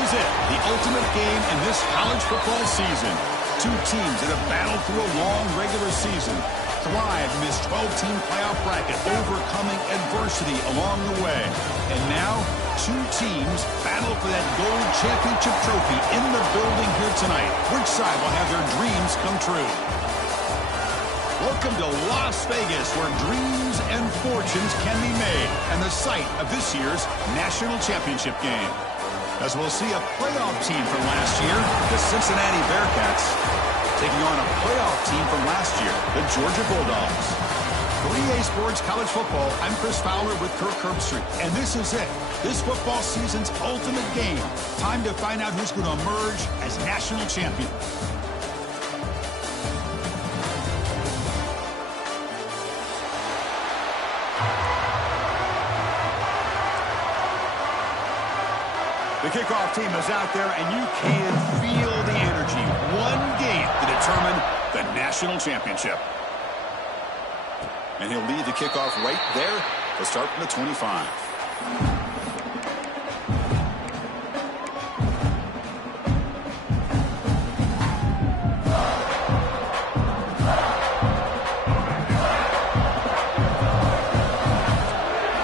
is it, the ultimate game in this college football season. Two teams that have battled through a long regular season, thrived in this 12-team playoff bracket, overcoming adversity along the way. And now, two teams battle for that gold championship trophy in the building here tonight. Which side will have their dreams come true? Welcome to Las Vegas, where dreams and fortunes can be made, and the site of this year's national championship game. As we'll see a playoff team from last year, the Cincinnati Bearcats, taking on a playoff team from last year, the Georgia Bulldogs. For EA Sports College Football, I'm Chris Fowler with Kirk Herbstreit, and this is it. This football season's ultimate game. Time to find out who's going to emerge as national champion. The kickoff team is out there, and you can feel the energy. One game to determine the national championship. And he'll lead the kickoff right there to start from the 25.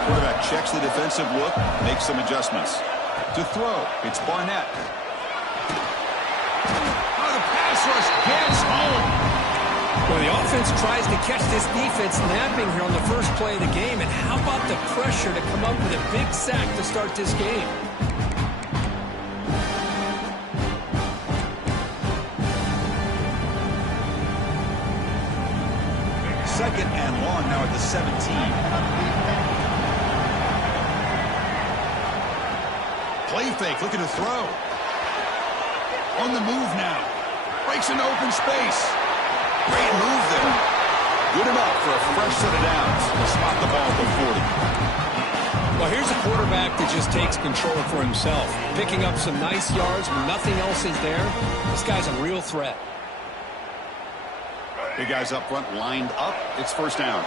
Quarterback checks the defensive look, makes some adjustments. To throw, it's Barnett. Oh, the pass rush gets home. Well, the offense tries to catch this defense napping here on the first play of the game. And how about the pressure to come up with a big sack to start this game? Second and long now at the 17. Play fake, looking to throw. On the move now. Breaks into open space. Great move there. Good enough for a fresh set of downs. To spot the ball at the 40. Well, here's a quarterback that just takes control for himself. Picking up some nice yards when nothing else is there. This guy's a real threat. Big guys up front lined up. It's first down.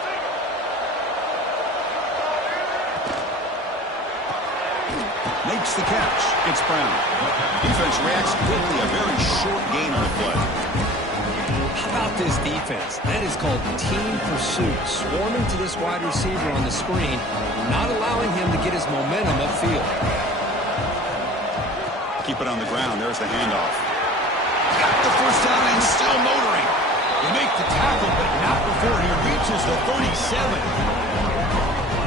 Makes the catch. It's Brown. Defense reacts quickly. A very short gain on the play. How about this defense? That is called team pursuit. Swarming to this wide receiver on the screen, not allowing him to get his momentum upfield. Keep it on the ground. There's the handoff. Got the first down and still motoring. They make the tackle, but not before he reaches the 37.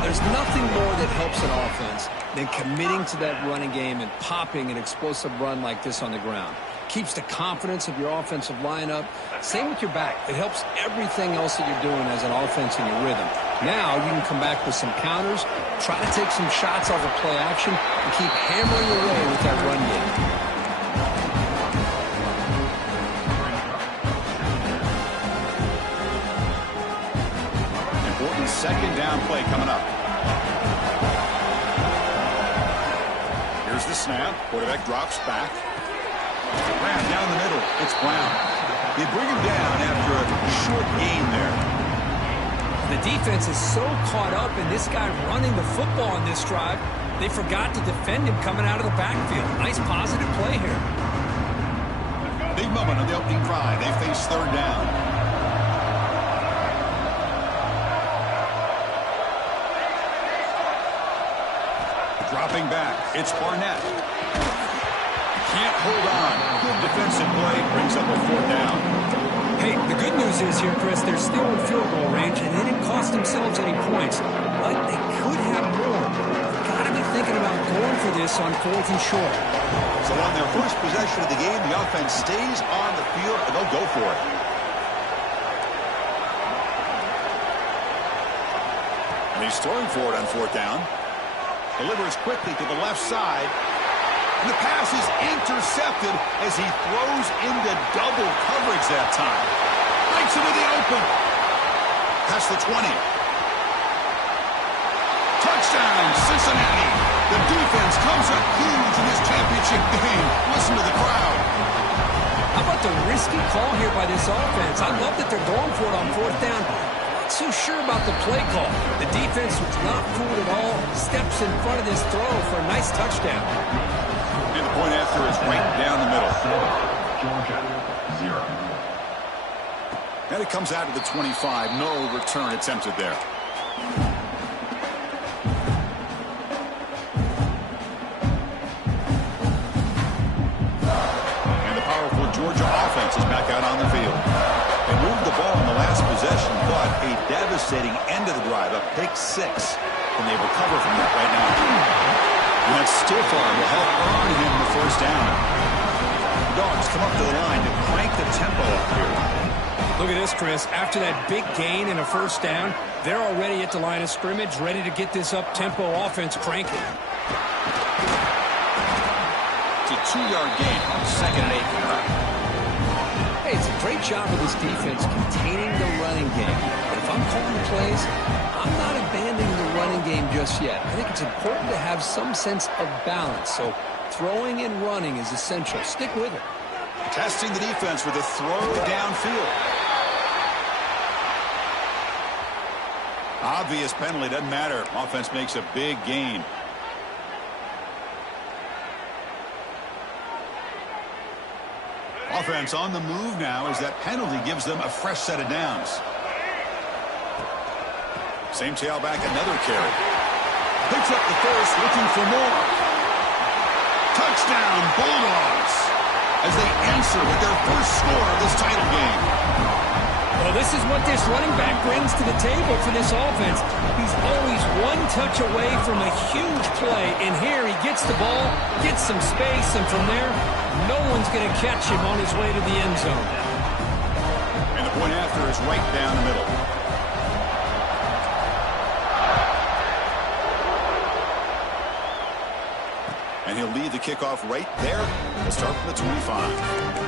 There's nothing more that helps an offense than committing to that running game and popping an explosive run like this on the ground. Keeps the confidence of your offensive lineup. Same with your back. It helps everything else that you're doing as an offense in your rhythm. Now you can come back with some counters, try to take some shots off of play action, and keep hammering away with that run game. Second down play coming up. Here's the snap. Quarterback drops back. Ran down the middle. It's Brown. They bring him down after a short gain there. The defense is so caught up in this guy running the football on this drive, they forgot to defend him coming out of the backfield. Nice positive play here. Big moment on the opening drive. They face third down. Dropping back, it's Barnett. Can't hold on. Good defensive play, brings up a fourth down. Hey, the good news is here, Chris, they're still in field goal range, and they didn't cost themselves any points. But they could have more. Got to be thinking about going for this on fourth and short. So on their first possession of the game, the offense stays on the field, and they'll go for it. And he's throwing for it on fourth down. Delivers quickly to the left side. And the pass is intercepted as he throws into double coverage that time. Breaks into the open. Past the 20. Touchdown, Cincinnati. The defense comes up huge in this championship game. Listen to the crowd. How about the risky call here by this offense? I love that they're going for it on fourth down. So sure about the play call. The defense was not fooled at all. Steps in front of this throw for a nice touchdown. And the point after is right down the middle. Georgia, 0. And it comes out to the 25. No return attempted there. And the powerful Georgia offense is back out on the field. They moved the ball in the last possession, but a devastating end of the drive, a pick 6. And they recover from that right now. And that still far will help earn him the first down. Dogs come up to the line to crank the tempo up here. Look at this, Chris. After that big gain and a first down, they're already at the line of scrimmage, ready to get this up-tempo offense cranking. It's a 2-yard gain on 2nd and 8. Hey, it's a great job of this defense containing the running game. But if I'm calling the plays, I'm not abandoning the running game just yet. I think it's important to have some sense of balance. So throwing and running is essential. Stick with it. Testing the defense with a throw downfield. Obvious penalty, doesn't matter. Offense makes a big gain. Offense on the move now as that penalty gives them a fresh set of downs. Same tailback, another carry. Picks up the first, looking for more. Touchdown, Bulldogs, as they answer with their first score of this title game. Well, this is what this running back brings to the table for this offense. He's always one touch away from a huge play, and here he gets the ball, gets some space, and from there, no one's going to catch him on his way to the end zone. And the point after is right down the middle. And he'll lead the kickoff right there. We'll start from the 25.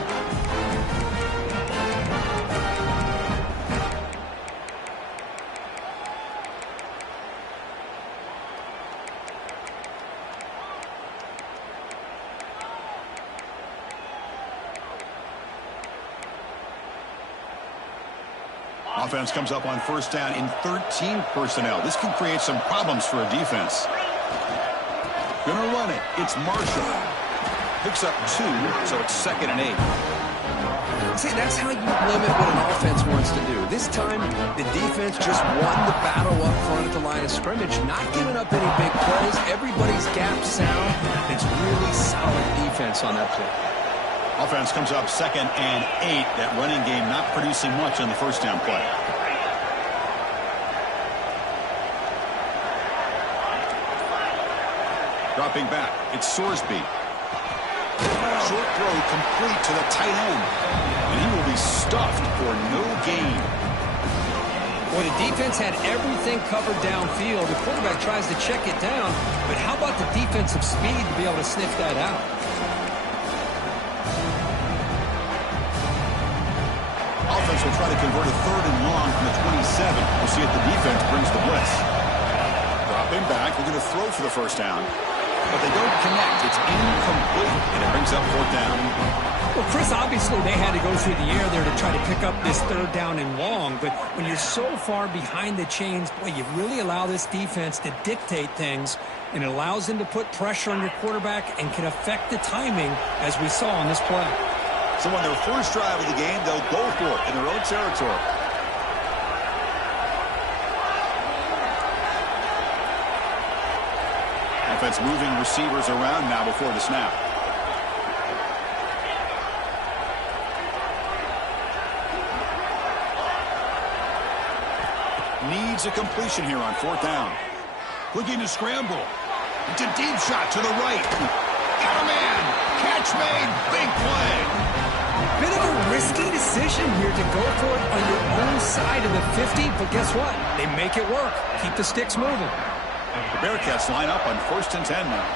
Offense comes up on first down in 13 personnel. This can create some problems for a defense. Gonna run it. It's Marshall. Picks up 2, so it's 2nd and 8. See, that's how you limit what an offense wants to do. This time, the defense just won the battle up front at the line of scrimmage, not giving up any big plays. Everybody's gap sound. It's really solid defense on that play. Offense comes up 2nd and 8. That running game not producing much on the first down play. Dropping back, it's Sorsby. Short throw complete to the tight end. And he will be stuffed for no gain. Well, the defense had everything covered downfield. The quarterback tries to check it down, but how about the defensive speed to be able to sniff that out? Offense will try to convert a 3rd and long from the 27. We'll see if the defense brings the blitz. Dropping back, we're going to throw for the first down. But they don't connect. It's incomplete, and it brings up 4th down. Well, Chris, obviously they had to go through the air there to try to pick up this 3rd down and long. But when you're so far behind the chains, boy, you really allow this defense to dictate things. And it allows them to put pressure on your quarterback and can affect the timing, as we saw on this play. So on their first drive of the game, they'll go for it in their own territory. Offense moving receivers around now before the snap. Needs a completion here on 4th down. Looking to scramble. It's a deep shot to the right. Got a man. Catch made. Big play. Bit of a risky decision here to go for it on your own side of the 50, but guess what? They make it work. Keep the sticks moving. The Bearcats line up on 1st and 10 now.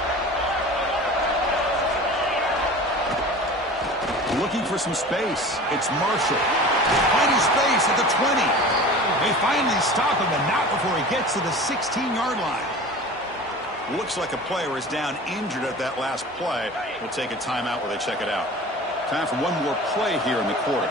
Looking for some space. It's Marshall. Finding space at the 20. They finally stop him, and not before he gets to the 16-yard line. Looks like a player is down injured at that last play. We'll take a timeout while they check it out. Time for one more play here in the quarter.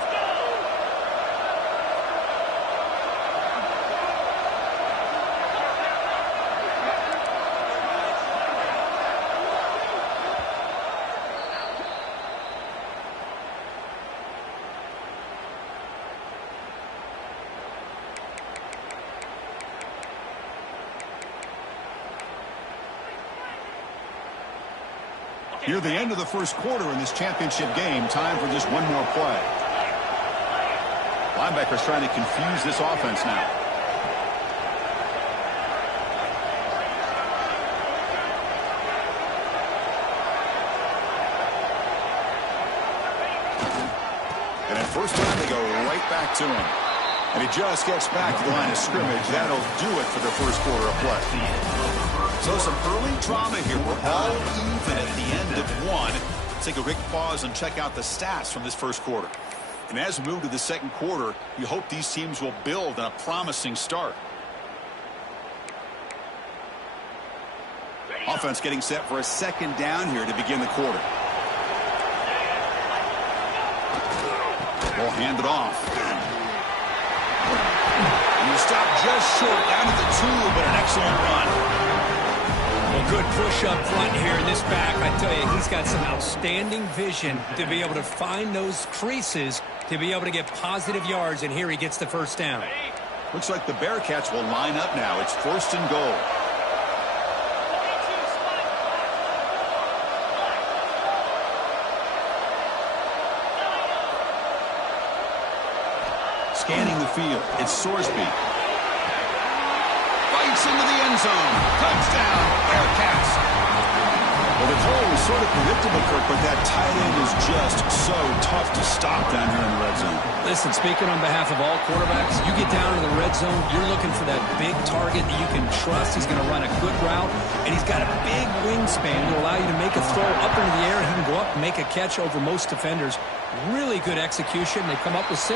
Near the end of the first quarter in this championship game, time for just one more play. Linebackers trying to confuse this offense now. And at first time, they go right back to him. And he just gets back to the line of scrimmage. That'll do it for the first quarter of play. So some early drama here. We're all even at the end of one. Let's take a quick pause and check out the stats from this first quarter. And as we move to the second quarter, you hope these teams will build on a promising start. Offense getting set for a second down here to begin the quarter. Ball handed off. And you stop just short down at the 2, but an excellent run. Well, good push up front here in this back. I tell you, he's got some outstanding vision to be able to find those creases, to be able to get positive yards, and here he gets the first down. Looks like the Bearcats will line up now. It's first and goal. Scanning the field, it's Sorsby. Fights into the end zone. Touchdown, Bearcats. Well, the goal was sort of predictable, Kirk, but that tight end is just so tough to stop down here in the red zone. Listen, speaking on behalf of all quarterbacks, you get down to the red zone, you're looking for that big target that you can trust. He's going to run a good route, and he's got a big wingspan to allow you to make a throw up into the air. He can go up and make a catch over most defenders. Really good execution. They come up with 6.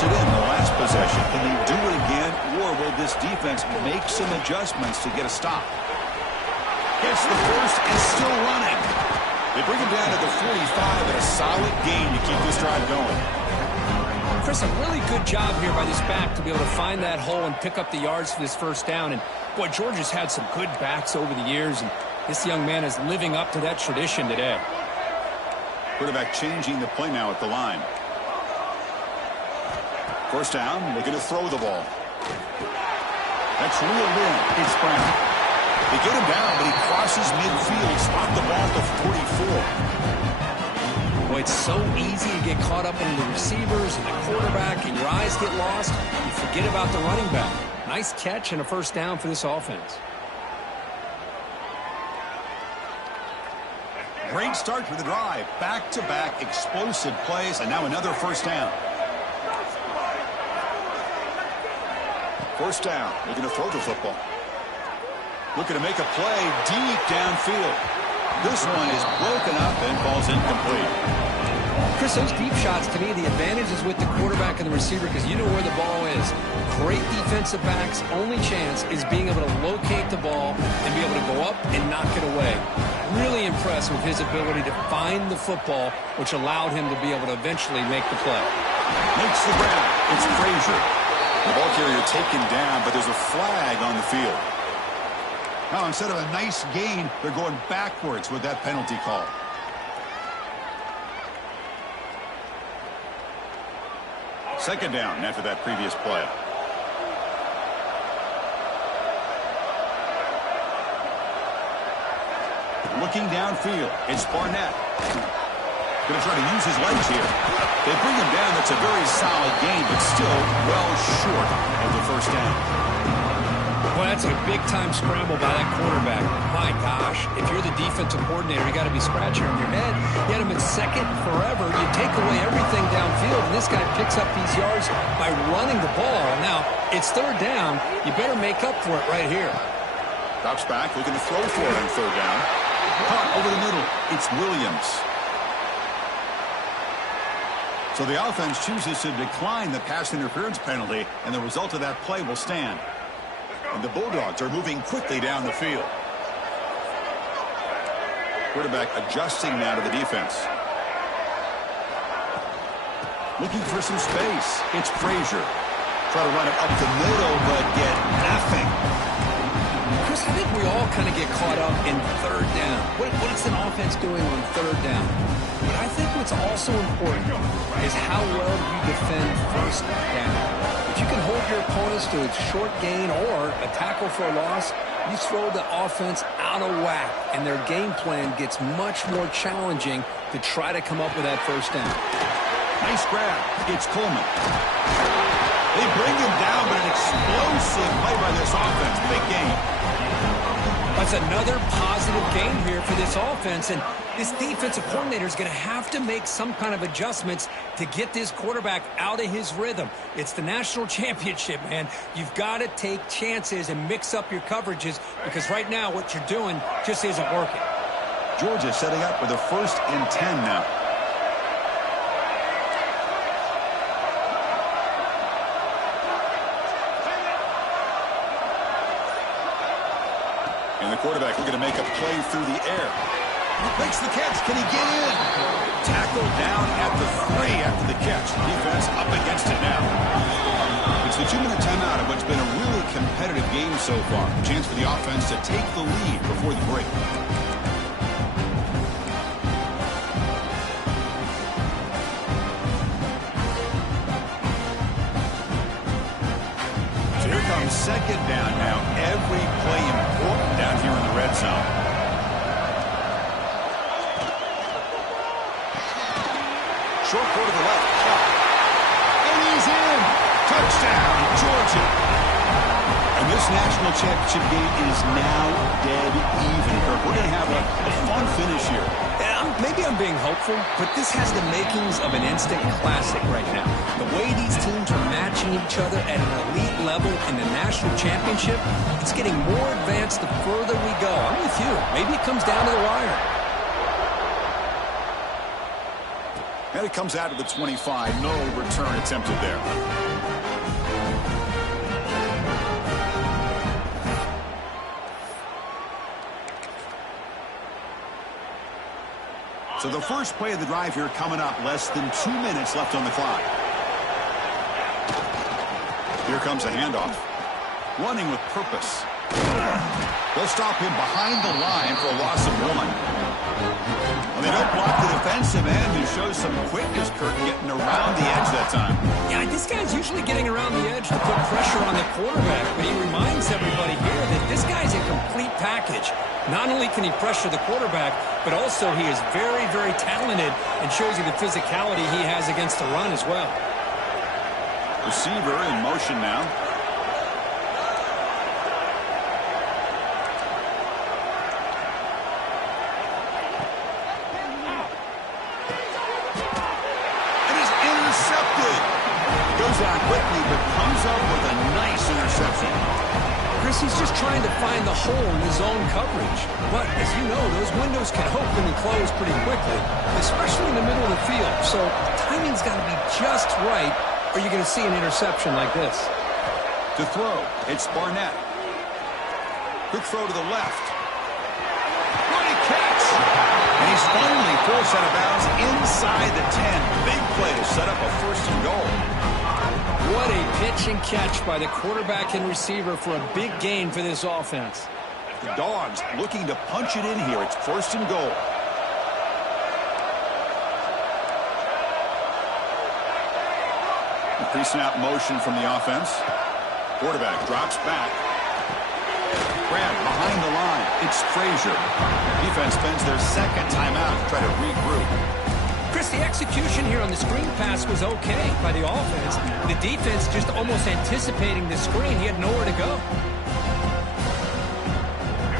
It in the last possession. Can they do it again, or will this defense make some adjustments to get a stop? Gets the first and still running. They bring him down to the 45 and a solid gain to keep this drive going. Chris, a really good job here by this back to be able to find that hole and pick up the yards for this first down. And, boy, Georgia's had some good backs over the years, and this young man is living up to that tradition today. Quarterback changing the play now at the line. First down, looking to throw the ball. That's reeled in. It's Brown. They get him down, but he crosses midfield. Spot the ball at the 44. Boy, it's so easy to get caught up in the receivers and the quarterback, and your eyes get lost. You forget about the running back. Nice catch and a first down for this offense. Great start to the drive. Back-to-back explosive plays, and now another first down. First down, looking to throw the football. Looking to make a play deep downfield. This one is broken up and falls incomplete. Chris, those deep shots, to me, the advantage is with the quarterback and the receiver because you know where the ball is. Great defensive backs, only chance is being able to locate the ball and be able to go up and knock it away. Really impressed with his ability to find the football, which allowed him to be able to eventually make the play. Makes the ground. It's Frazier. The ball carrier taken down, but there's a flag on the field. Now, instead of a nice gain, they're going backwards with that penalty call. Second down after that previous play. Looking downfield, it's Barnett. Going to try to use his legs here. They bring him down. That's a very solid gain, but still well short of the first down. Well, that's a big-time scramble by that quarterback. My gosh, if you're the defensive coordinator, you got to be scratching on your head. You had him in second forever. You take away everything downfield, and this guy picks up these yards by running the ball. Now, it's third down. You better make up for it right here. Drops back, looking to throw for it on third down. Caught over the middle. It's Williams. So the offense chooses to decline the pass interference penalty, and the result of that play will stand. And the Bulldogs are moving quickly down the field. Quarterback adjusting now to the defense. Looking for some space. It's Frazier. Try to run it up the middle, but get nothing. Chris, I think we all kind of get caught up in third down. What is an offense doing on third down? But I think what's also important is how well you defend first down. If you can hold your opponents to a short gain or a tackle for a loss, you throw the offense out of whack, and their game plan gets much more challenging to try to come up with that first down. Nice grab. It's Coleman. They bring him down, but an explosive play by this offense. Big game. That's another positive game here for this offense, and this defensive coordinator is going to have to make some kind of adjustments to get this quarterback out of his rhythm. It's the national championship, man. You've got to take chances and mix up your coverages because right now what you're doing just isn't working. Georgia setting up with a 1st and 10 now. And the quarterback looking to make a play through the air. Makes the catch. Can he get in? Tackled down at the 3 after the catch. Defense up against it now. It's the 2-minute timeout of what's been a really competitive game so far. A chance for the offense to take the lead before the break. So here comes 2nd down now. Every play important down here in the red zone. Short quarter to the left. And he's in. Touchdown, Georgia. And this national championship game is now dead even, Kirk. We're going to have a fun finish here. Maybe I'm being hopeful, but this has the makings of an instant classic right now. The way these teams are matching each other at an elite level in the national championship, it's getting more advanced the further we go. I'm with you. Maybe it comes down to the wire. And it comes out of the 25. No return attempted there. So the first play of the drive here coming up. Less than 2 minutes left on the clock. Here comes a handoff. Running with purpose. They'll stop him behind the line for a loss of 1. And they don't block the defensive end, who shows some quickness, Kirk, getting around the edge that time. Yeah, this guy's usually getting around the edge to put pressure on the quarterback, but he reminds everybody here that this guy's a complete package. Not only can he pressure the quarterback, but also he is very, very talented and shows you the physicality he has against the run as well. Receiver in motion now. Down quickly, but comes up with a nice interception. Chris, he's just trying to find the hole in his own coverage. But, as you know, those windows can open and close pretty quickly, especially in the middle of the field. So, timing's got to be just right, or you're going to see an interception like this. To throw, it's Barnett. Quick throw to the left. What a catch! And he's finally forced out of bounds inside the 10. Big play to set up a 1st and goal. What a pitch and catch by the quarterback and receiver for a big gain for this offense. The Dogs looking to punch it in here. It's 1st and goal. The pre-snap motion from the offense. Quarterback drops back. Grab behind the line. It's Frazier. Defense spends their 2nd timeout to try to regroup. Chris, the execution here on the screen pass was okay by the offense. The defense just almost anticipating the screen. He had nowhere to go.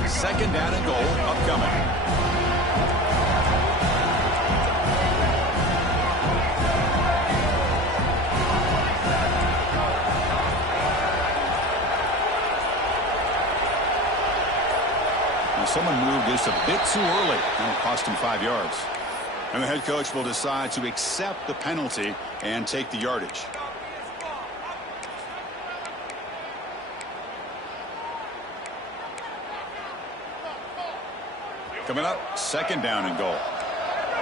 2nd down and goal upcoming. Now someone moved this a bit too early. That'll cost him 5 yards. And the head coach will decide to accept the penalty and take the yardage. Coming up, 2nd down and goal.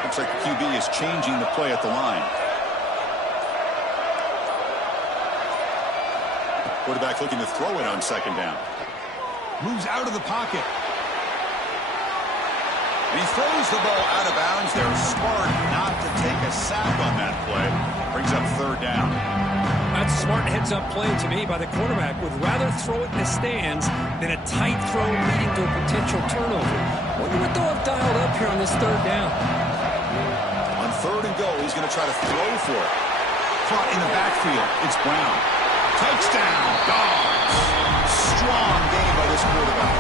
Looks like the QB is changing the play at the line. Quarterback looking to throw it on 2nd down. Moves out of the pocket. And he throws the ball out of bounds. They're smart not to take a sack on that play. Brings up third down. That's a smart heads-up play to me by the quarterback. Would rather throw it in the stands than a tight throw leading to a potential turnover. Wonder what they'll have dialed up here on this third down. On third and goal, he's going to try to throw for it. Caught in the backfield. It's Brown. Touchdown, Dawg. Strong game by this quarterback.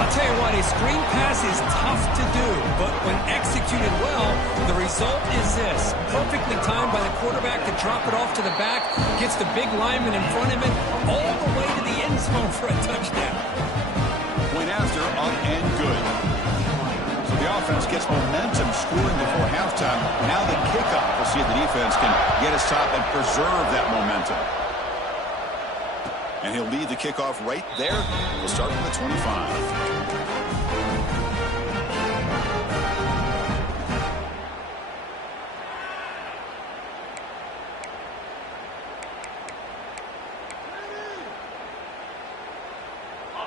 I'll tell you what, a screen pass is tough to do, but when executed well, the result is this. Perfectly timed by the quarterback to drop it off to the back, gets the big lineman in front of him, all the way to the end zone for a touchdown. Point after, up and good. So the offense gets momentum scoring before halftime. Now the kickoff. We'll see if the defense can get a stop and preserve that momentum. And he'll lead the kickoff right there. We'll start from the 25.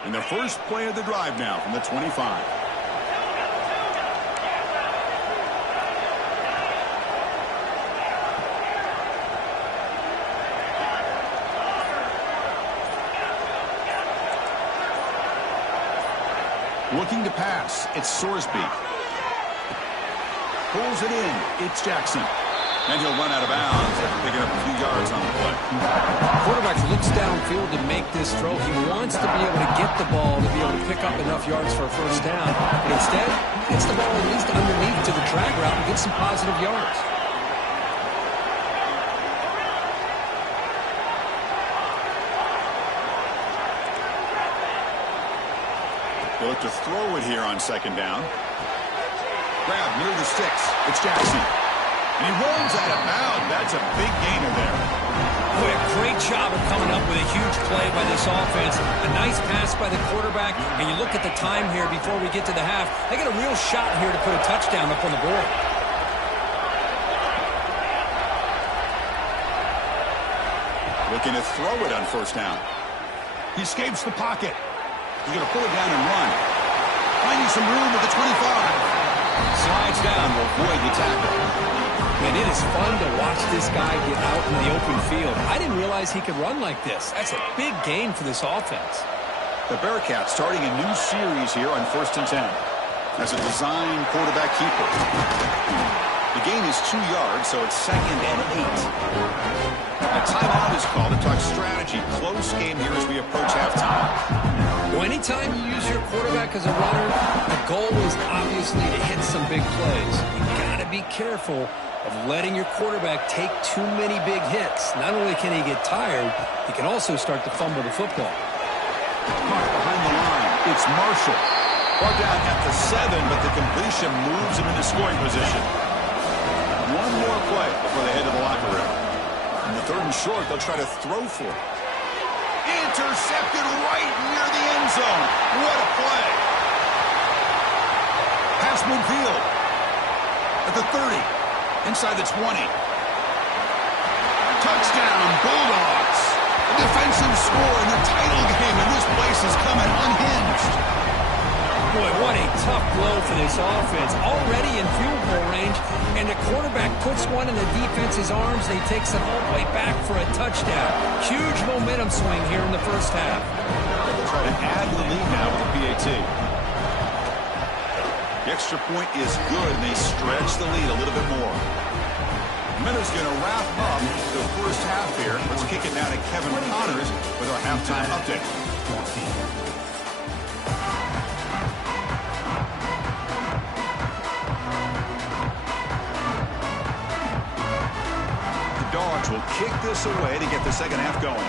And the first play of the drive now from the 25. Looking to pass. It's Sorsby. Pulls it in. It's Jackson. And he'll run out of bounds after picking up a few yards on the play. Quarterback looks downfield to make this throw. He wants to be able to get the ball to be able to pick up enough yards for a first down. But instead, gets the ball at least underneath to the drag route and gets some positive yards. They look to throw it here on second down. Grab near the sticks. It's Jackson. And he rolls out of bounds. That's a big gainer there. Boy, a great job of coming up with a huge play by this offense. A nice pass by the quarterback. And you look at the time here before we get to the half. They got a real shot here to put a touchdown up on the board. Looking to throw it on first down. He escapes the pocket. He's going to pull it down and run. Finding some room at the 25. Slides down to avoid the tackle. And it is fun to watch this guy get out in the open field. I didn't realize he could run like this. That's a big gain for this offense. The Bearcats starting a new series here on 1st and 10. As a design quarterback keeper. The gain is 2 yards, so it's 2nd and 8. A timeout is called to talk strategy. Close game here as we approach halftime. Well, anytime you use your quarterback as a runner, the goal is obviously to hit some big plays. You've got to be careful of letting your quarterback take too many big hits. Not only can he get tired, he can also start to fumble the football. Caught behind the line. It's Marshall. Brought down at the 7, but the completion moves him into scoring position. One more play before they head to the locker room. In the 3rd and short, they'll try to throw for it. Intercepted right near the end zone. What a play. Pass midfield. At the 30. Inside the 20. Touchdown, Bulldogs. A defensive score in the title game, and this place is coming unhinged. Boy, what a tough blow for this offense. Already in field goal range, and the quarterback puts one in the defense's arms, and he takes it all the way back for a touchdown. Huge momentum swing here in the first half. They'll try to add to the lead now with the PAT. The extra point is good, and they stretch the lead a little bit more. Miller's going to wrap up the first half here. Let's kick it now to Kevin Connors with our halftime update. The Dogs will kick this away to get the second half going.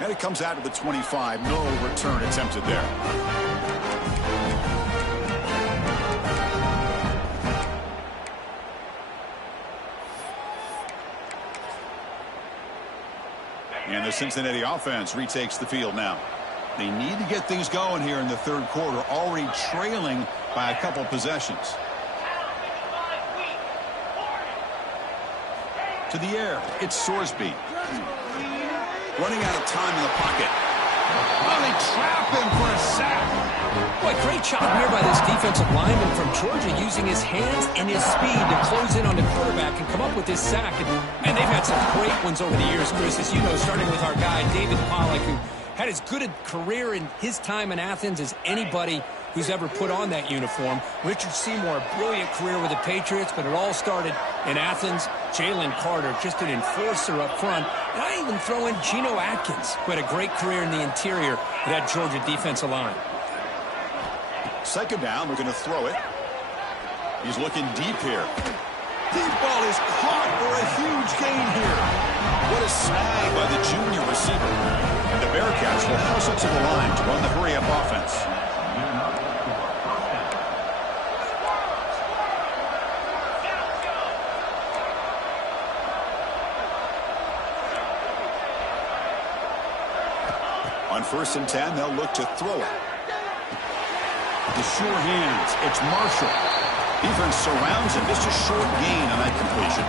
And it comes out to the 25. No return attempted there. And the Cincinnati offense retakes the field now. They need to get things going here in the 3rd quarter, already trailing by a couple possessions. To the air, it's Sorsby. Running out of time in the pocket. Oh, they trap him for a sack. Boy, great job here by this defensive lineman from Georgia using his hands and his speed to close in on the quarterback and come up with this sack. And they've had some great ones over the years, Chris, as you know, starting with our guy, David Pollack, who had as good a career in his time in Athens as anybody who's ever put on that uniform. Richard Seymour, a brilliant career with the Patriots, but it all started in Athens. Jalen Carter, just an enforcer up front. And I even throw in Geno Atkins, who had a great career in the interior of that Georgia defensive line. Second down, we're going to throw it. He's looking deep here. Deep ball is caught for a huge gain here. What a snag by the junior receiver. And the Bearcats will hustle to the line to run the hurry-up offense. On 1st and 10, they'll look to throw it. The sure hands, it's Marshall. Defense surrounds him. Just a short gain on that completion.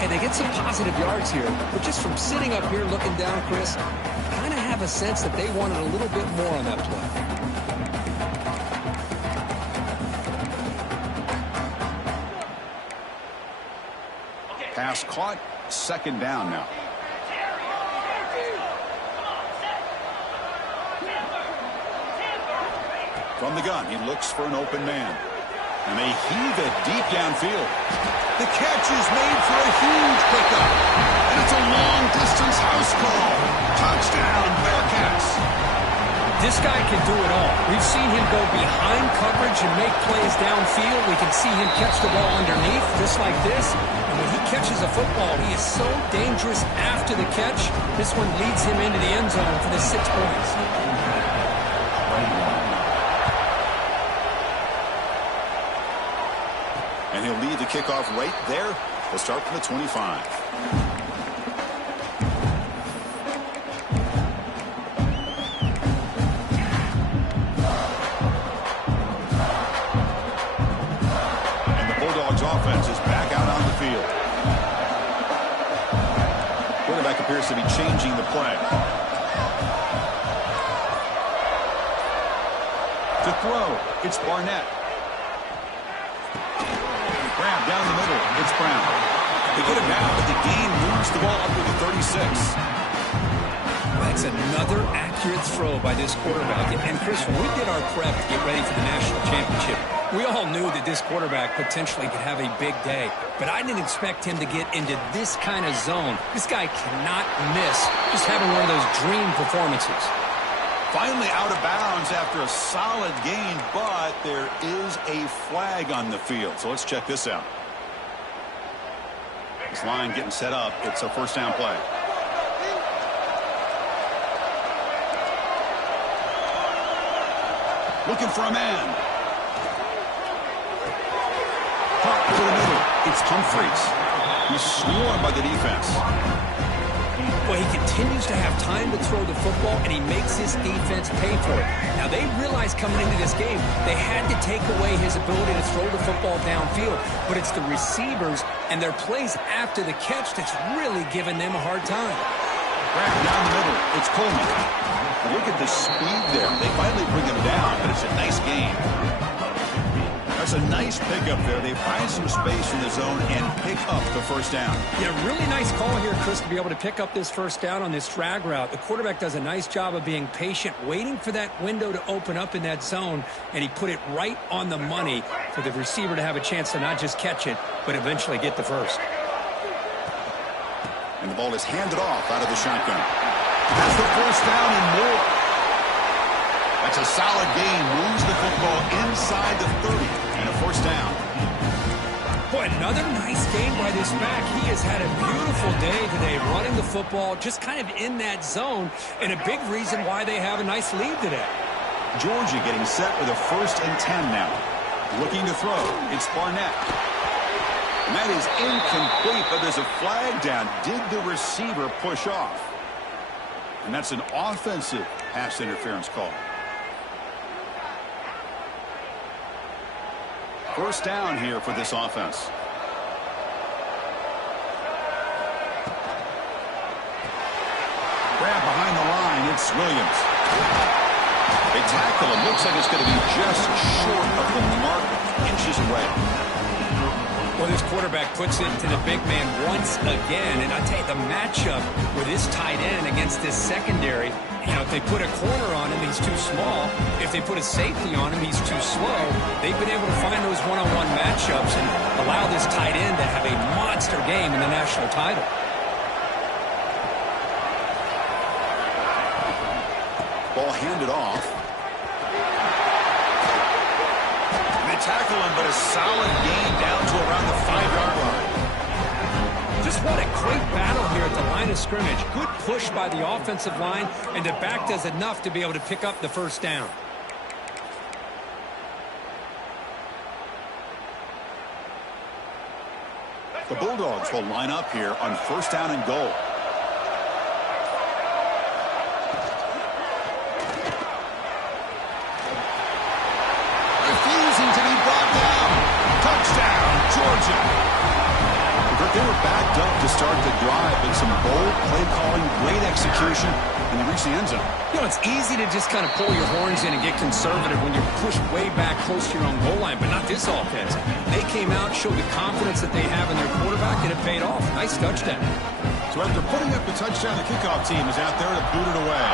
And they get some positive yards here, but just from sitting up here looking down, Chris, kind of have a sense that they wanted a little bit more on that play. Pass caught, second down now. From the gun, he looks for an open man. And they heave it deep downfield. The catch is made for a huge pickup. And it's a long-distance house call. Touchdown, Bearcats. This guy can do it all. We've seen him go behind coverage and make plays downfield. We can see him catch the ball underneath, just like this. And when he catches a football, he is so dangerous after the catch. This one leads him into the end zone for the 6 points. And he'll lead the kickoff right there. We'll start from the 25. And the Bulldogs offense is back out on the field. Quarterback appears to be changing the play. To throw, it's Barnett. Grab down the middle. It's Brown. They get him down, but the gain moves the ball up to the 36. That's another accurate throw by this quarterback. And Chris, when we did our prep to get ready for the national championship, we all knew that this quarterback potentially could have a big day. But I didn't expect him to get into this kind of zone. This guy cannot miss. Just having one of those dream performances. Finally out of bounds after a solid gain, but there is a flag on the field. So let's check this out. This line getting set up. It's a first down play. Looking for a man. Pop to the middle. It's Humphreys. He's swarmed by the defense. Well, he continues to have time to throw the football, and he makes his defense pay for it. Now, they realized coming into this game, they had to take away his ability to throw the football downfield. But it's the receivers and their plays after the catch that's really giving them a hard time. Grab down the middle. It's Coleman. Look at the speed there. They finally bring him down, but it's a nice game. That's a nice pickup there. They find some space in the zone and pick up the first down. Yeah, really nice call here, Chris, to be able to pick up this first down on this drag route. The quarterback does a nice job of being patient, waiting for that window to open up in that zone, and he put it right on the money for the receiver to have a chance to not just catch it, but eventually get the first. And the ball is handed off out of the shotgun. That's the first down and more. That's a solid gain. Moves the football inside the 30 and a first down. Boy, another nice game by this back. He has had a beautiful day today running the football, just kind of in that zone, and a big reason why they have a nice lead today. Georgia getting set with a 1st and 10 now. Looking to throw. It's Barnett. And that is incomplete, but there's a flag down. Did the receiver push off? And that's an offensive pass interference call. First down here for this offense. Grab behind the line. It's Williams. They tackle him. Looks like it's going to be just short of the mark, inches away. Well, this quarterback puts it to the big man once again. And I tell you, the matchup with this tight end against this secondary, if they put a corner on him, he's too small. If they put a safety on him, he's too slow. They've been able to find those one-on-one matchups and allow this tight end to have a monster game in the national title. Ball handed off. They tackle him, but a solid gain down to around the 5-yard line. Just what a great battle here at the line of scrimmage. Good push by the offensive line, and the back does enough to be able to pick up the first down. The Bulldogs will line up here on 1st down and goal. Refusing to be brought down. Touchdown, Georgia. They were backed up to start the drive, but some bold play calling, great execution, and they reached the end zone. It's easy to just kind of pull your horns in and get conservative when you're pushed way back close to your own goal line, but not this offense. They came out, showed the confidence that they have in their quarterback, and it paid off. Nice touchdown. So after putting up the touchdown, the kickoff team is out there to boot it away.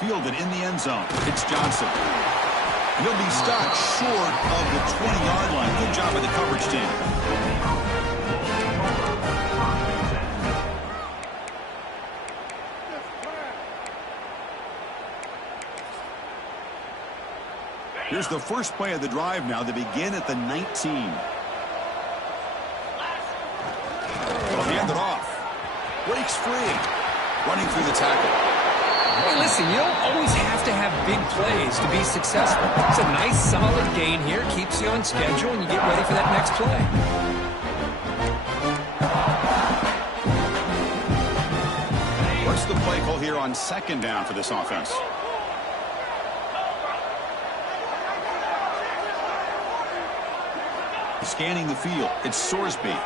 Fielded in the end zone. It's Johnson. He'll be stopped short of the 20-yard line. Good job by the coverage team. Here's the first play of the drive now. They begin at the 19. They'll hand it off. Breaks free. Running through the tackle. Hey, listen, you don't always have to have big plays to be successful. It's a nice, solid gain here. Keeps you on schedule, and you get ready for that next play. What's the play call here on 2nd down for this offense? Scanning the field. It's Sorsby.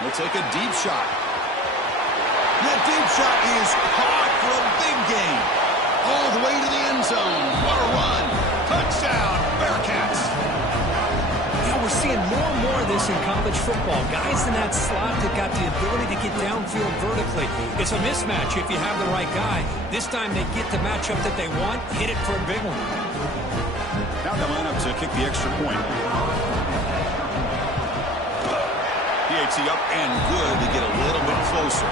He'll take a deep shot. That deep shot is caught for a big gain. All the way to the end zone. What a run. Touchdown, Bearcats. We're seeing more and more of this in college football. Guys in that slot that got the ability to get downfield vertically. It's a mismatch if you have the right guy. This time they get the matchup that they want, hit it for a big one. Now they line up to kick the extra point. PAT up and good to get a little bit closer.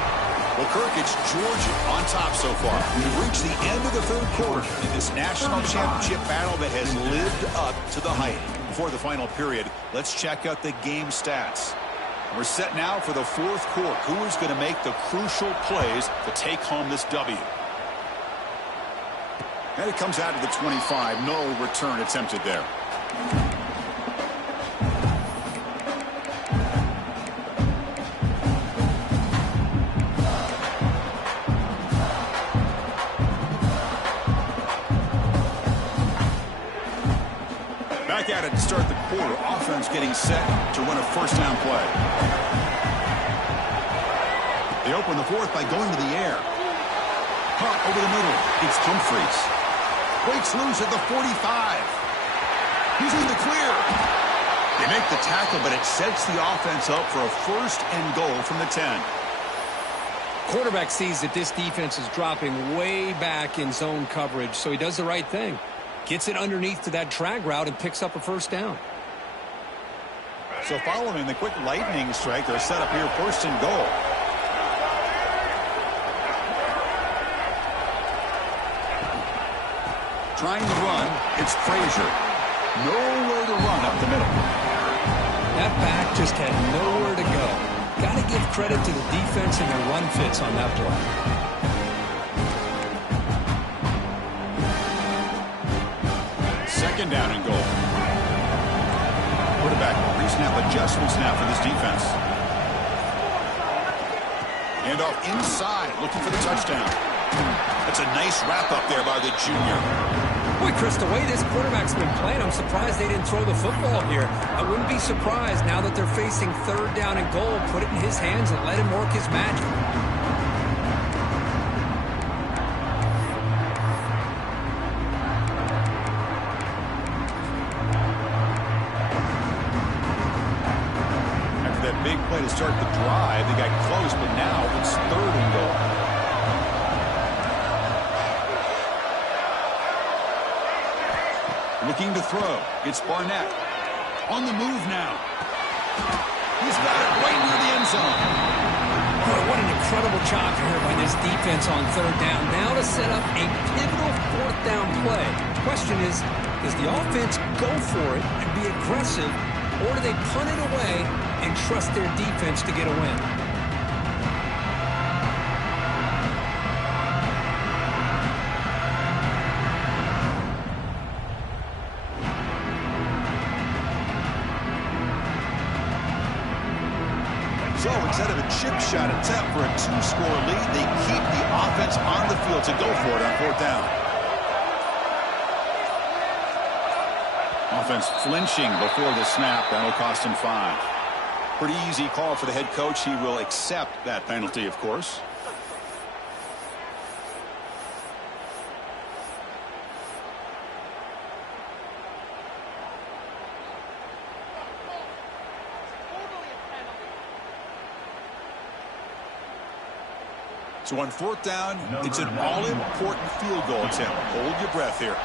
Well, Kirk, it's Georgia on top so far. We've reached the end of the 3rd quarter in this national championship battle that has lived up to the hype. Before the final period, let's check out the game stats. We're set now for the 4th quarter. Who is going to make the crucial plays to take home this W? And it comes out of the 25. No return attempted there. Back at it to start the quarter. Offense getting set to run a 1st down play. They open the 4th by going to the air. Caught over the middle. It's Humphreys. Breaks loose at the 45. He's in the clear. They make the tackle, but it sets the offense up for a 1st and goal from the 10. Quarterback sees that this defense is dropping way back in zone coverage, so he does the right thing. Gets it underneath to that drag route and picks up a 1st down. So following the quick lightning strike, they're set up here 1st and goal. Trying to run, it's Frazier. Nowhere to run up the middle. That back just had nowhere to go. Got to give credit to the defense and their run fits on that play. 2nd down and goal. Quarterback pre-snap adjustments now for this defense. Hand off inside, looking for the touchdown. That's a nice wrap up there by the junior. Boy, Chris, the way this quarterback's been playing, I'm surprised they didn't throw the football here. I wouldn't be surprised now that they're facing third down and goal. Put it in his hands and let him work his magic. After that big play to start the drive, they got close, but now it's third and goal. Looking to throw. It's Barnett. On the move now. He's got it right near the end zone. Boy, what an incredible job here by this defense on third down. Now to set up a pivotal fourth down play. Question is, does the offense go for it and be aggressive, or do they punt it away and trust their defense to get a win? So instead of a chip shot attempt for a two-score lead, they keep the offense on the field to go for it on fourth down. Offense flinching before the snap. That'll cost him 5. Pretty easy call for the head coach. He will accept that penalty, of course. So on fourth down, it's an all-important field goal attempt. Hold your breath here.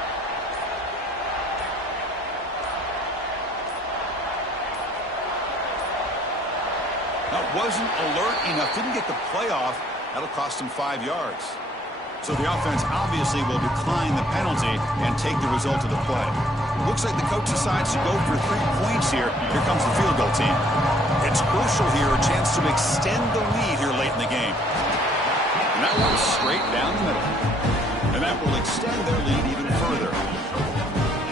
That wasn't alert enough. Didn't get the play off. That'll cost him 5 yards. So the offense obviously will decline the penalty and take the result of the play. Looks like the coach decides to go for 3 points here. Here comes the field goal team. It's crucial here, a chance to extend the lead here late in the game. And that one's straight down the middle. And that will extend their lead even further.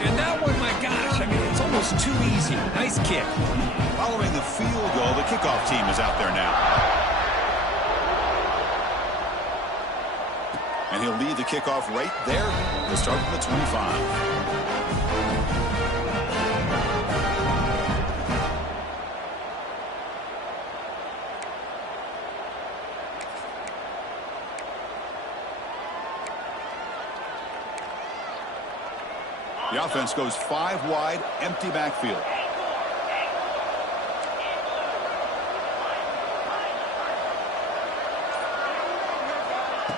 And that one, my gosh, I mean, it's almost too easy. Nice kick. Following the field goal, the kickoff team is out there now. And he'll lead the kickoff right there. He'll start from the 25. The offense goes 5 wide, empty backfield.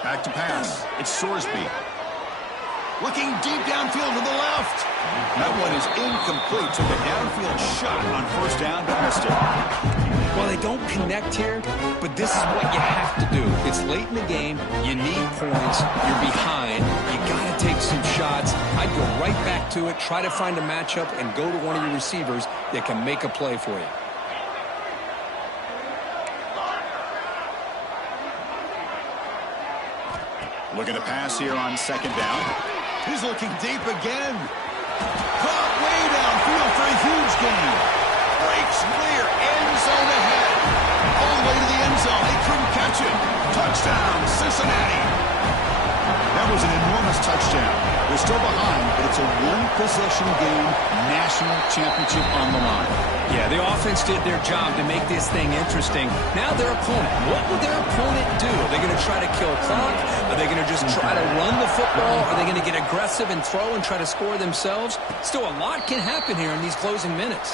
Back to pass. It's Sorsby. Looking deep downfield to the left. That one is incomplete. Took a downfield shot on first down, but missed it. Well, they don't connect here, but this is what you have to do. It's late in the game. You need points. You're behind. You got to take some shots. I'd go right back to it, try to find a matchup, and go to one of your receivers that can make a play for you. Looking to pass here on second down. He's looking deep again. Caught way downfield for a huge gain. Breaks clear. End zone ahead. All the way to the end zone. They couldn't catch it. Touchdown, Cincinnati. That was an enormous touchdown. They're still behind, but it's a one-possession game. National championship on the line. Yeah, the offense did their job to make this thing interesting. Now their opponent. What would their opponent do? Are they going to try to kill clock? Are they going to just try to run the football? Are they going to get aggressive and throw and try to score themselves? Still, a lot can happen here in these closing minutes.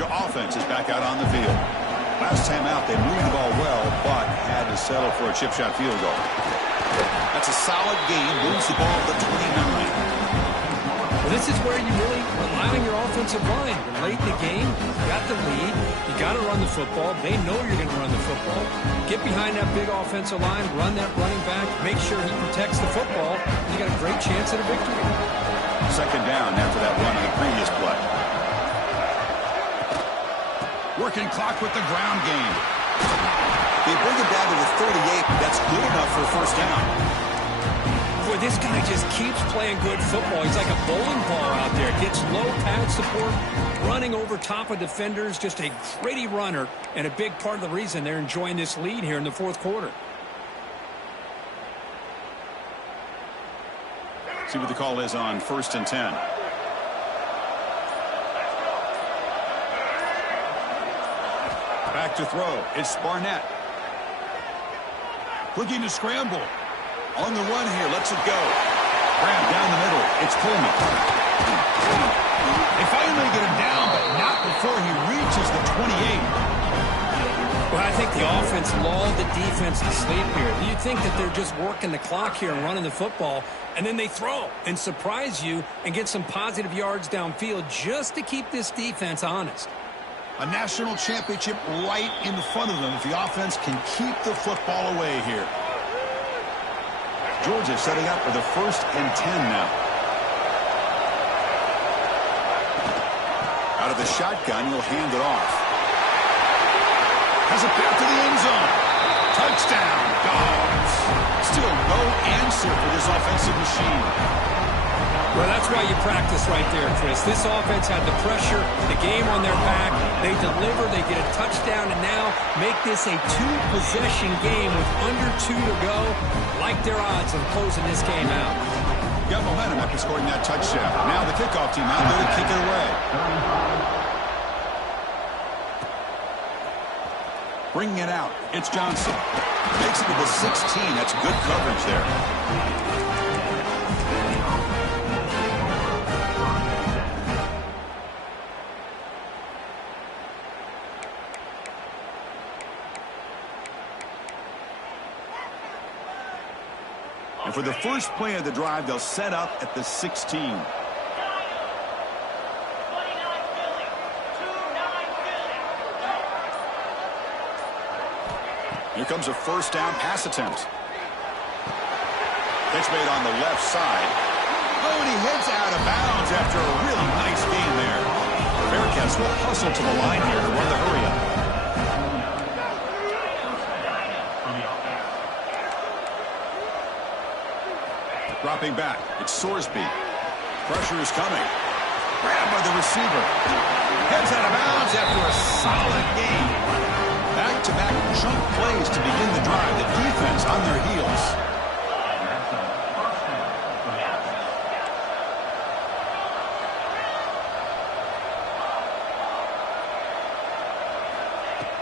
Offense is back out on the field. Last time out, they moved the ball well, but had to settle for a chip shot field goal. That's a solid game. Moves the ball to 29. Well, this is where you really rely on your offensive line. You're late in the game. You got the lead. You got to run the football. They know you're going to run the football. Get behind that big offensive line. Run that running back. Make sure he protects the football. You got a great chance at a victory. Second down after that run on the previous play. Working clock with the ground game. They bring it down to the 38, but that's good enough for a first down. Boy, this guy just keeps playing good football. He's like a bowling ball out there. Gets low pad support, running over top of defenders. Just a gritty runner, and a big part of the reason they're enjoying this lead here in the fourth quarter. See what the call is on 1st and 10. Back to throw. It's Barnett. Looking to scramble. On the run here. Lets it go. Grab down the middle. It's Coleman. They finally get him down, but not before he reaches the 28. Well, I think the offense lulled the defense to sleep here. You think that they're just working the clock here and running the football, and then they throw and surprise you and get some positive yards downfield just to keep this defense honest. A national championship right in front of them if the offense can keep the football away here. Georgia setting up for the 1st and 10 now. Out of the shotgun, he'll hand it off. Has a path to the end zone. Touchdown, Dogs. Still no answer for this offensive machine. Well, that's why you practice right there, Chris. This offense had the pressure, the game on their back. They deliver, they get a touchdown, and now make this a two-possession game with under 2 to go. Like their odds of closing this game out. Got momentum after scoring that touchdown. Now the kickoff team out there to kick it away. Bringing it out. It's Johnson. Makes it to the 16. That's good coverage there. And for the first play of the drive, they'll set up at the 16. Here comes a first down pass attempt. Pitch made on the left side. Oh, and he heads out of bounds after a really nice game there. Bearcats will hustle to the line here to run the hurry up. Dropping back. It's Sorsby. Pressure is coming. Grabbed by the receiver. Heads out of bounds after a solid game. Back-to-back chunk plays to begin the drive. The defense on their heels.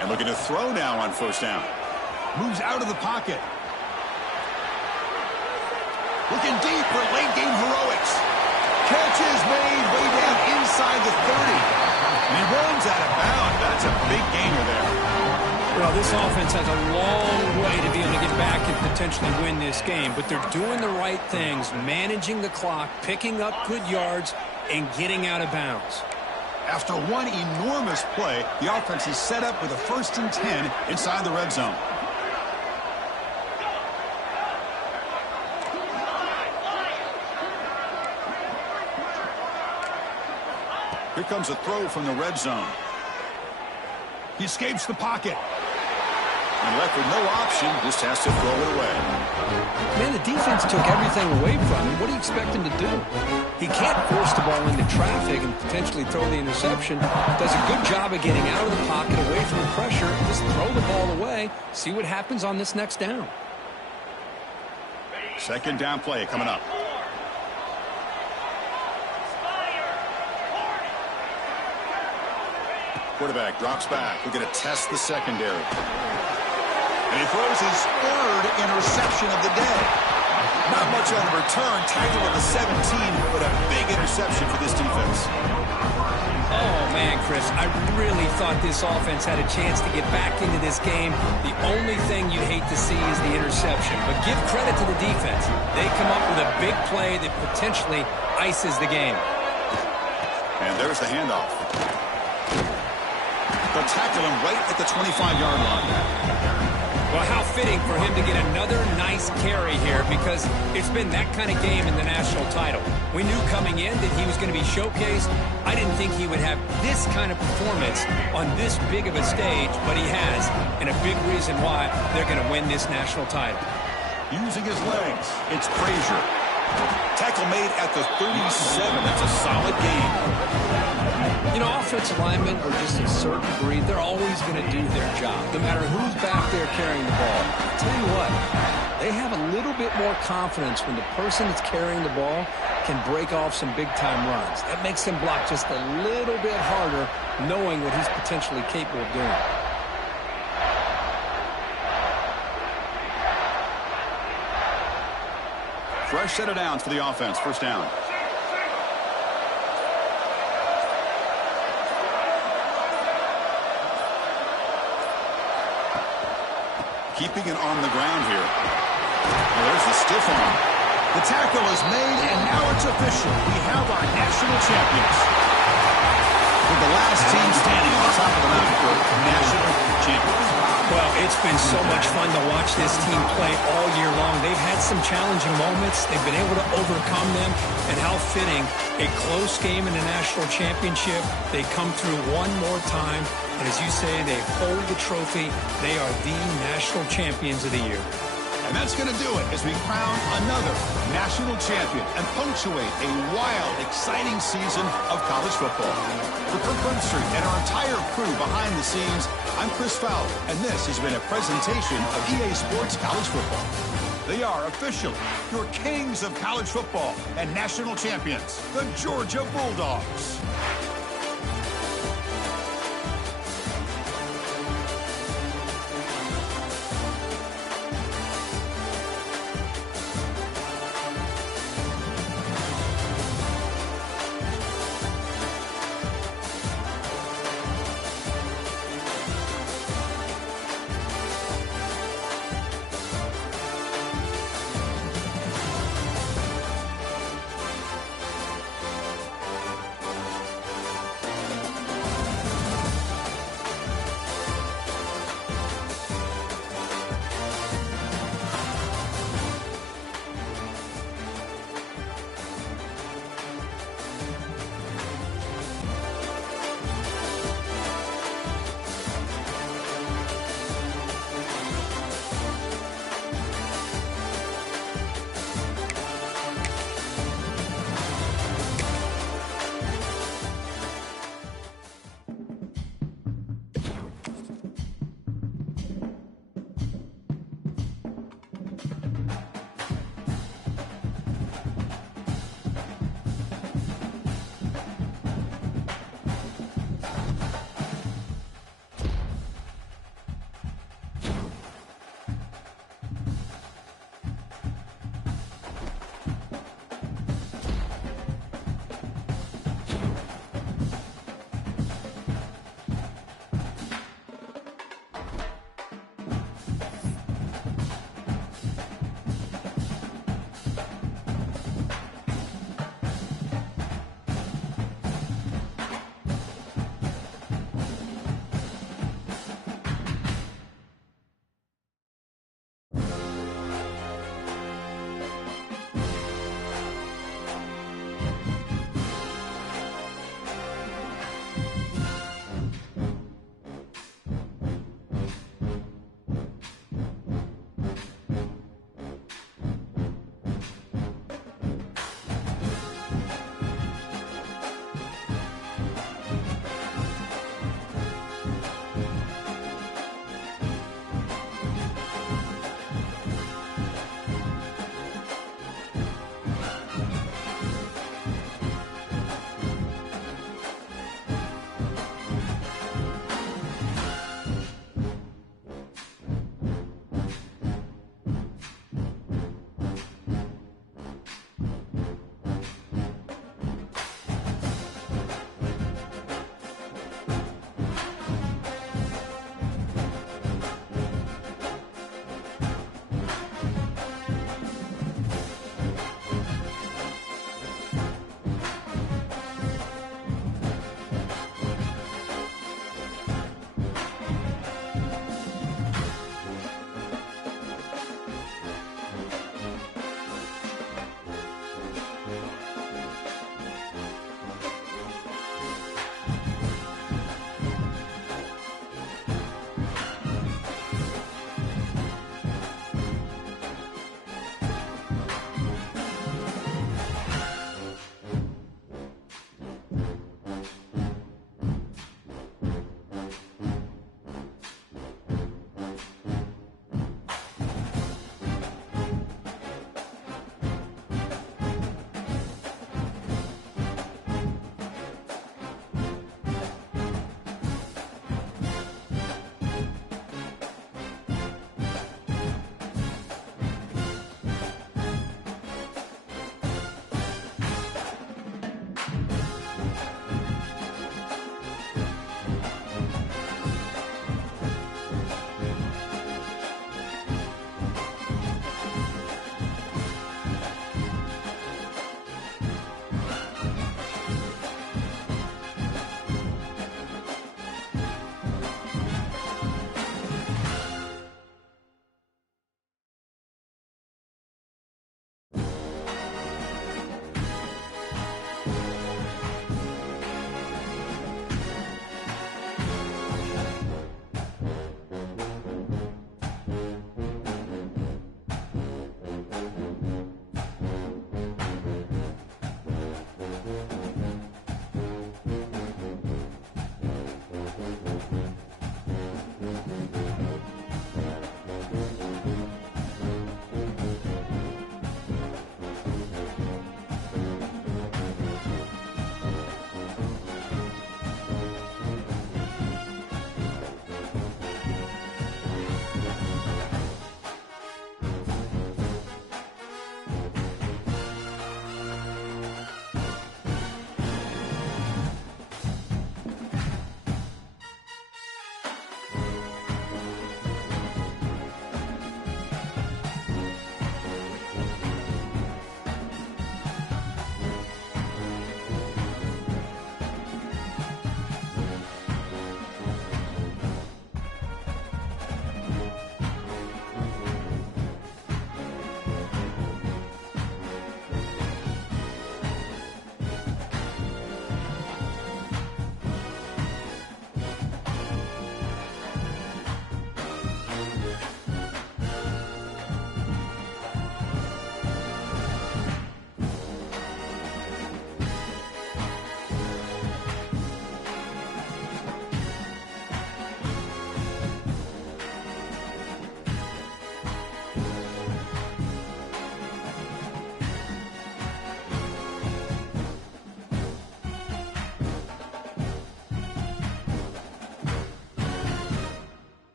And looking to throw now on first down. Moves out of the pocket. Looking deep for late-game heroics. Catch is made way down inside the 30. And he runs out of bounds. That's a big gainer there. Well, this offense has a long way to be able to get back and potentially win this game. But they're doing the right things, managing the clock, picking up good yards, and getting out of bounds. After one enormous play, the offense is set up with a 1st and 10 inside the red zone. Here comes a throw from the red zone. He escapes the pocket. And left with no option, just has to throw it away. Man, the defense took everything away from him. What do you expect him to do? He can't force the ball into traffic and potentially throw the interception. Does a good job of getting out of the pocket, away from the pressure. Just throw the ball away. See what happens on this next down. Second down play coming up. Quarterback drops back. We're going to test the secondary. And he throws his 3rd interception of the day. Not much on the return. Tackled at the 17, but a big interception for this defense. Oh, man, Chris, I really thought this offense had a chance to get back into this game. The only thing you'd hate to see is the interception. But give credit to the defense. They come up with a big play that potentially ices the game. And there's the handoff. They'll tackle him right at the 25-yard line. Well, how fitting for him to get another nice carry here, because it's been that kind of game in the national title. We knew coming in that he was going to be showcased. I didn't think he would have this kind of performance on this big of a stage, but he has, and a big reason why they're going to win this national title. Using his legs, it's Frazier. Tackle made at the 37. That's a solid gain. You know, offensive linemen are just a certain breed. They're always going to do their job, no matter who's back there carrying the ball. I'll tell you what, they have a little bit more confidence when the person that's carrying the ball can break off some big-time runs. That makes him block just a little bit harder, knowing what he's potentially capable of doing. Fresh set of downs for the offense. First down. Keeping it on the ground here. Well, there's the stiff arm. The tackle is made, and now it's official. We have our national champions. With the last team standing on top of the mountain for national champions. Well, it's been so much fun to watch this team play all year long. They've had some challenging moments. They've been able to overcome them. And how fitting, a close game in the national championship. They come through one more time. And as you say, they hold the trophy. They are the national champions of the year. And that's going to do it as we crown another national champion and punctuate a wild, exciting season of college football. For Kirk Burnstreet and our entire crew behind the scenes, I'm Chris Fowler, and this has been a presentation of EA Sports College Football. They are officially your kings of college football and national champions, the Georgia Bulldogs.